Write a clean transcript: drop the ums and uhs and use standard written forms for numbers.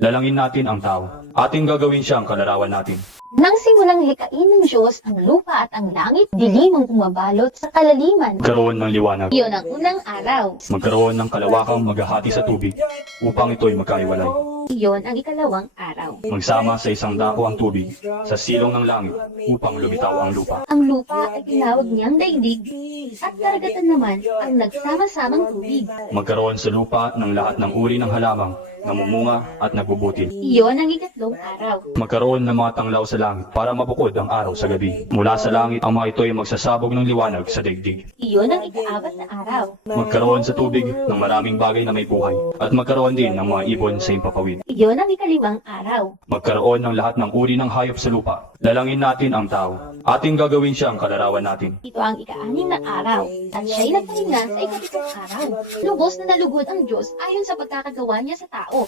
Lalangin natin ang tao. Ating gagawin siyang kalarawan natin. Nang simulang likain ng Diyos ang lupa at ang langit, dilim ang bumabalot sa kalaliman. Magkaroon ng liwanag. Iyon ang unang araw. Magkaroon ng kalawakang maghahati sa tubig upang ito'y magkaiwalay. Iyon ang ikalawang araw. Magsama sa isang dako ang tubig sa silong ng langit upang lumitaw ang lupa. Ang lupa ay tinawag niyang daigdig at karagatan naman ang nagsama-samang tubig. Magkaroon sa lupa ng lahat ng uri ng halamang, namumunga at nagbubutil. Iyon ang ikatlong araw. Magkaroon ng mga tanglaw sa langit para mabukod ang araw sa gabi. Mula sa langit ang mga ito'y magsasabog ng liwanag sa daigdig. Iyon ang ikaapat na araw. Magkaroon sa tubig ng maraming bagay na may buhay at magkaroon din ng mga ibon sa impapawid. Iyon ang ikalimang araw. Magkaroon ng lahat ng uri ng hayop sa lupa. Lalangin natin ang tao. Ating gagawin siyang kalarawan natin. Ito ang ika-anim na araw, at siya'y nagpahinga sa ikapitong araw. Lubos na nalugod ang Diyos ayon sa pagkakagawa niya sa tao.